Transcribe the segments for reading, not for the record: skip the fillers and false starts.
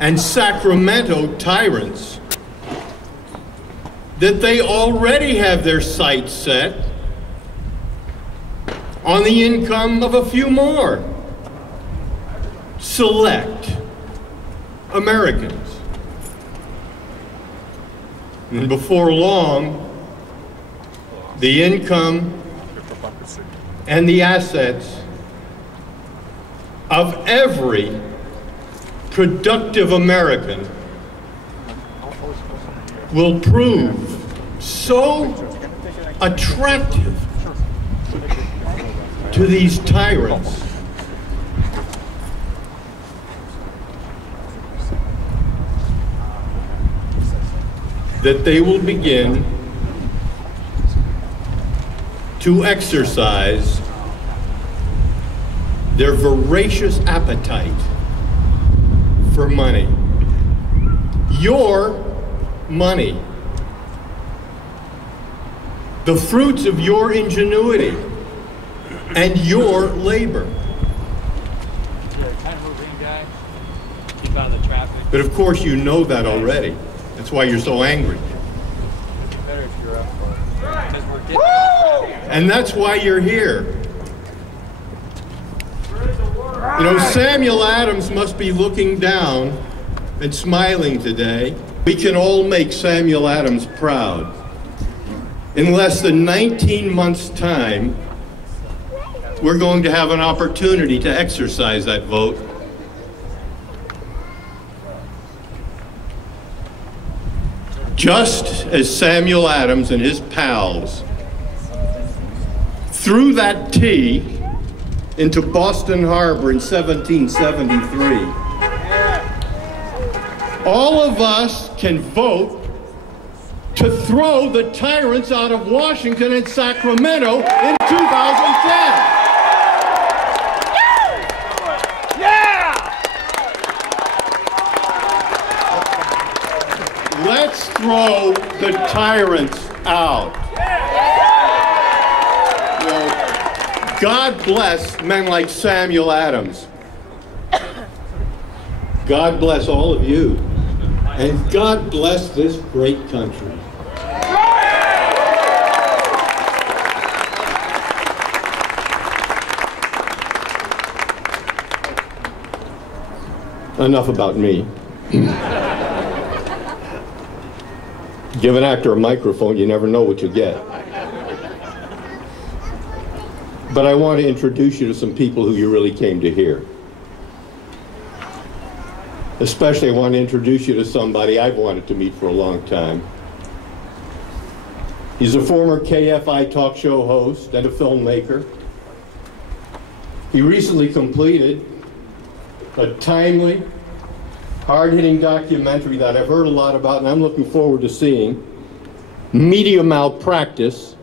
and Sacramento tyrants that they already have their sights set on the income of a few more select Americans. And before long, the income and the assets of every productive American will prove so attractive to these tyrants that they will begin to exercise their voracious appetite for money. Your money. The fruits of your ingenuity and your labor. But of course you know that already. That's why you're so angry. And that's why you're here. You know, Samuel Adams must be looking down and smiling today. We can all make Samuel Adams proud. In less than 19 months' time, we're going to have an opportunity to exercise that vote. Just as Samuel Adams and his pals threw that tea into Boston Harbor in 1773, all of us can vote to throw the tyrants out of Washington and Sacramento in 2010. Let's throw the tyrants out. You know, God bless men like Samuel Adams. God bless all of you. And God bless this great country. Enough about me. Give an actor a microphone, you never know what you get. But I want to introduce you to some people who you really came to hear. Especially I want to introduce you to somebody I've wanted to meet for a long time. He's a former KFI talk show host and a filmmaker. He recently completed a timely, hard-hitting documentary that I've heard a lot about and I'm looking forward to seeing, Media Malpractice,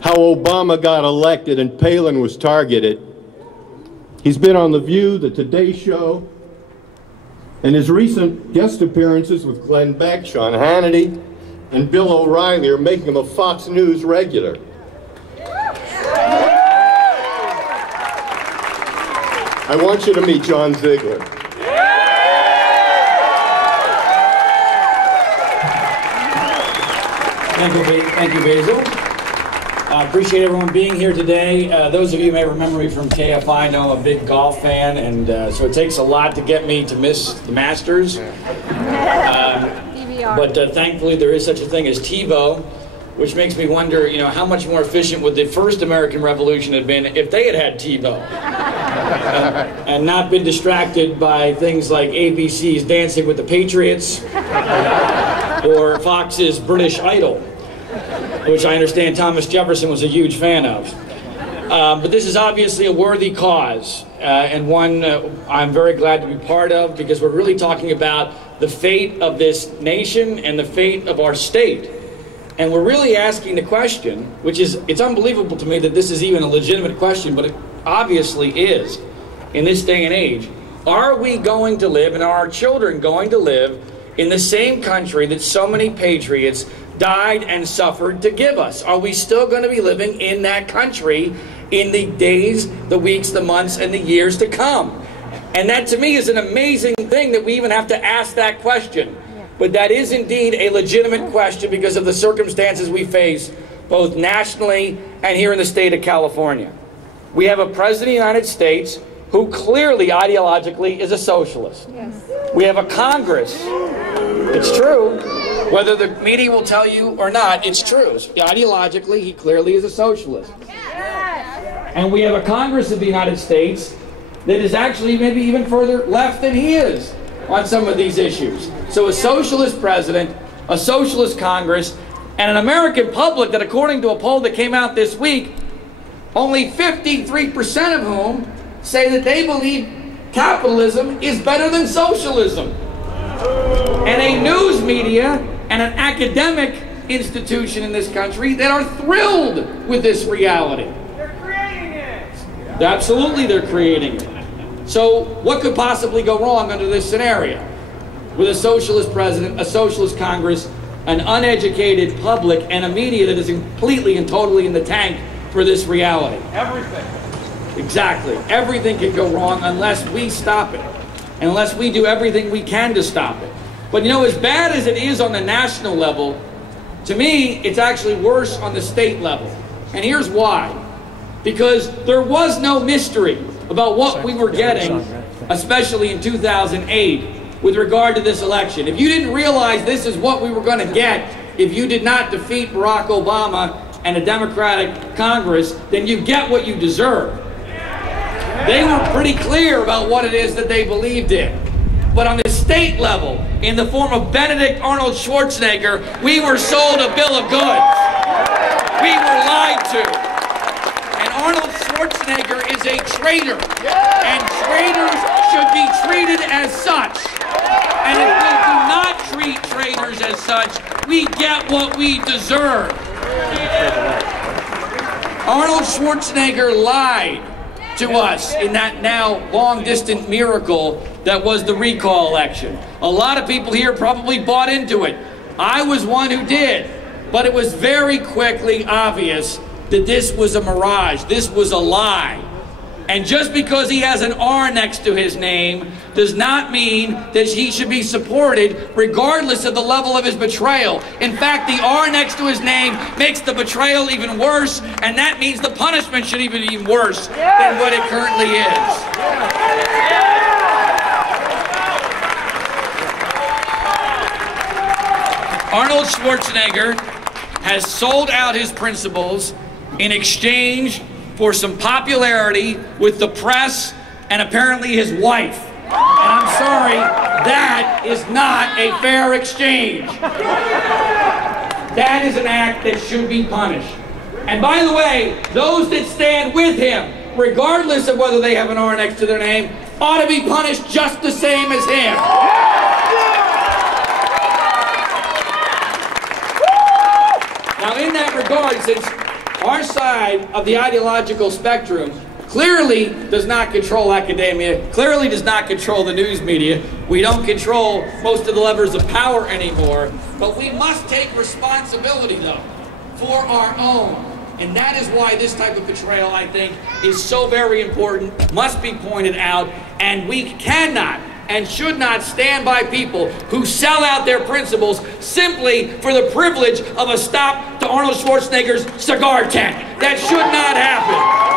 How Obama Got Elected and Palin Was Targeted. He's been on The View, The Today Show, and his recent guest appearances with Glenn Beck, Sean Hannity, and Bill O'Reilly are making him a Fox News regular. I want you to meet John Ziegler. Thank you, Basil. I appreciate everyone being here today. Those of you who may remember me from KFI know I'm a big golf fan, and so it takes a lot to get me to miss the Masters. But thankfully there is such a thing as TiVo, which makes me wonder, you know, how much more efficient would the first American Revolution have been if they had had TiVo and not been distracted by things like ABC's Dancing with the Patriots or Fox's British Idol, which I understand Thomas Jefferson was a huge fan of. But this is obviously a worthy cause, and one I'm very glad to be part of, because we're really talking about the fate of this nation and the fate of our state. And we're really asking the question, which is, it's unbelievable to me that this is even a legitimate question, but it obviously is in this day and age. Are we going to live, and are our children going to live, in the same country that so many patriots died and suffered to give us? Are we still going to be living in that country in the days, the weeks, the months, and the years to come? And that to me is an amazing thing that we even have to ask that question. But that is indeed a legitimate question because of the circumstances we face both nationally and here in the state of California. We have a president of the United States who clearly ideologically is a socialist. Yes. We have a Congress, it's true, whether the media will tell you or not, it's true. Ideologically, he clearly is a socialist. Yes. And we have a Congress of the United States that is actually maybe even further left than he is on some of these issues. So a socialist president, a socialist Congress, and an American public that, according to a poll that came out this week, only 53% of whom say that they believe capitalism is better than socialism. And a news media and an academic institution in this country that are thrilled with this reality. They're creating it! Absolutely, they're creating it. So what could possibly go wrong under this scenario? With a socialist president, a socialist Congress, an uneducated public, and a media that is completely and totally in the tank for this reality. Everything. Exactly. Everything can go wrong unless we stop it. And unless we do everything we can to stop it. But you know, as bad as it is on the national level, to me, it's actually worse on the state level. And here's why. Because there was no mystery about what we were getting, especially in 2008, with regard to this election. If you didn't realize this is what we were going to get if you did not defeat Barack Obama and a Democratic Congress, then you get what you deserve. They were pretty clear about what it is that they believed in. But on the state level, in the form of Benedict Arnold Schwarzenegger, we were sold a bill of goods. We were lied to. And Arnold Schwarzenegger is a traitor. And traitors should be treated as such. And if we do not treat traitors as such, we get what we deserve. Arnold Schwarzenegger lied to us in that now long-distant miracle that was the recall election. A lot of people here probably bought into it. I was one who did. But it was very quickly obvious that this was a mirage. This was a lie. And just because he has an R next to his name does not mean that he should be supported regardless of the level of his betrayal. In fact, the R next to his name makes the betrayal even worse, and that means the punishment should even be worse than what it currently is. Arnold Schwarzenegger has sold out his principles in exchange for some popularity with the press and apparently his wife. And I'm sorry, that is not a fair exchange. That is an act that should be punished. And by the way, those that stand with him, regardless of whether they have an R next to their name, ought to be punished just the same as him. Now in that regard, since our side of the ideological spectrum clearly does not control academia, clearly does not control the news media. We don't control most of the levers of power anymore, but we must take responsibility, though, for our own. And that is why this type of betrayal, I think, is so very important, must be pointed out, and we cannot and should not stand by people who sell out their principles simply for the privilege of a stop to Arnold Schwarzenegger's cigar tent. That should not happen.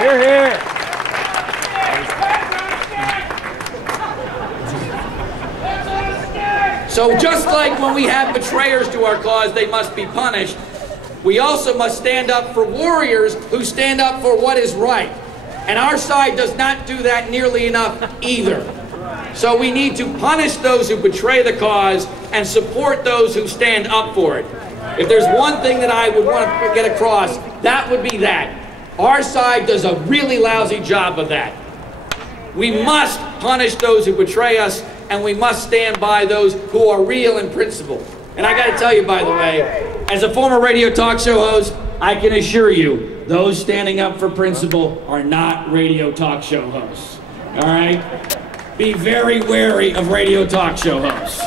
Hear, hear. So just like when we have betrayers to our cause, they must be punished, we also must stand up for warriors who stand up for what is right. And our side does not do that nearly enough either. So we need to punish those who betray the cause and support those who stand up for it. If there's one thing that I would want to get across, that would be that. Our side does a really lousy job of that. We must punish those who betray us, and we must stand by those who are real in principle. And I got to tell you, by the way, as a former radio talk show host, I can assure you, those standing up for principle are not radio talk show hosts. All right? Be very wary of radio talk show hosts.